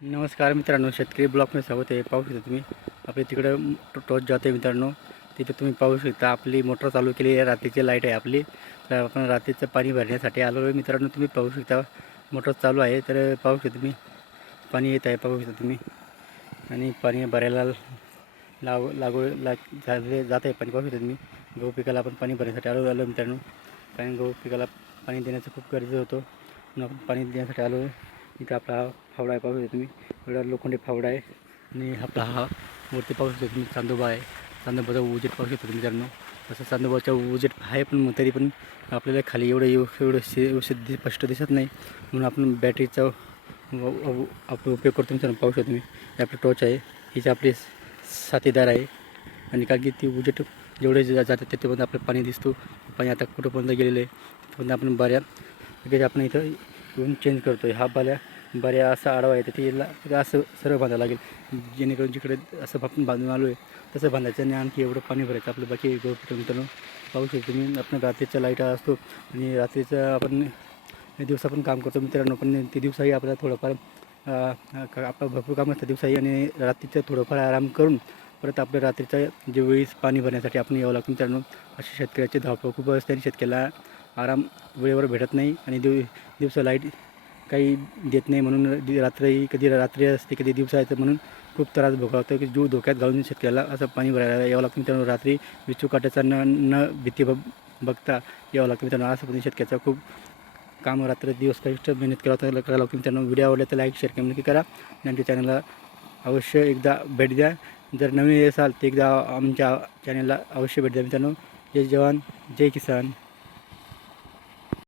नमस्कार मित्रांनो, शेतकरी ब्लॉगमध्ये स्वागत आहे। पाहू शकता तुम्ही आपल्या तिकडं टॉर्च जाते मित्रांनो। तिथे तुम्ही पाहू शकता आपली मोटर चालू केली आहे, रात्रीची लाईट आहे आपली। तर आपण रात्रीचं पाणी भरण्यासाठी आलो आहे मित्रांनो। तुम्ही पाहू शकता मोटर चालू आहे, तर पाहू शकता तुम्ही पाणी येत आहे, पाहू शकता तुम्ही। आणि पाणी भरायला जात आहे पाणी, पाहू शकता तुम्ही। गहू पिकाला आपण पाणी भरण्यासाठी आलो मित्रांनो, कारण गहू पिकाला पाणी देण्याचं खूप गरजेचं होतं, म्हणून आपण पाणी देण्यासाठी आलो आहे। इथं आपला फावडा आहे, पाहू शकता तुम्ही। एवढा लोखंडी फावडा आहे आणि आपला हा वरती पाहू शकता तुम्ही चांदोबा आहे। चांदोबाचा उजेड पाहू शकता तुम्ही मित्रांनो। असं चांदोबाचा उजेड आहे, पण तरी पण आपल्याला खाली एवढं स्पष्ट दिसत नाही, म्हणून आपण बॅटरीचा आपण उपयोग करतो मित्रांनो। पाहू शकता तुम्ही, हे आपली टॉर्च आहे, हीच आपली साथीदार आहे। आणि कारण की ती उजेड जेवढे जातात त्याच्यापर्यंत आपलं पाणी दिसतो। पाणी आता कुठंपर्यंत गेलेलं आहे तिथपर्यंत आपण बऱ्या लगेच आपण इथं येऊन चेंज करतो आहे। हा बऱ्या असा आडवा आहे, तर तिला असं सरळ बांधावं लागेल, जेणेकरून जिकडे असं आपण बांधून आलो आहे तसं बांधायचं आणि आणखी एवढं पाणी भरायचं आपलं बाकी गहू मित्रांनो। पाहू शकतो तुम्ही, आपण रात्रीच्या लाईट असतो आणि रात्रीचं आपण दिवसा पण काम करतो मित्रांनो, पण ते दिवसाही आपल्याला थोडंफार आपलं भरपूर काम असतं दिवसाही, आणि रात्रीचं थोडंफार आराम करून परत आपल्या रात्रीच्या जे वेळेस पाणी भरण्यासाठी आपण यावं लागतं मित्रांनो। असे शेतकऱ्याचे धावपळ खूप असते आणि शेतकऱ्याला आराम वेळेवर भेटत नाही, आणि दिवसा लाईट काही देत नाही, म्हणून रात्री कधी रात्री असते कधी दिवसा येतं, म्हणून खूप त्रास भोगावा लागतो की जीव धोक्यात घालून शेतकऱ्याला असं पाणी भरायला यावं लागतं मित्रांनो। रात्री विचू काट्याचा न भीती बघता यावं लागतं मित्रांनो। असं पण शेतकऱ्याचा खूप काम रात्र दिवस कष्ट मेहनत करावं लागतं मित्रांनो। व्हिडिओ आवडला तर लाईक शेअर कमेंट नक्की करा, आणि आमच्या चॅनलला अवश्य एकदा भेट द्या। जर नवीन असाल तर एकदा आमच्या चॅनलला अवश्य भेट द्या मित्रांनो। जय जवान जय किसान।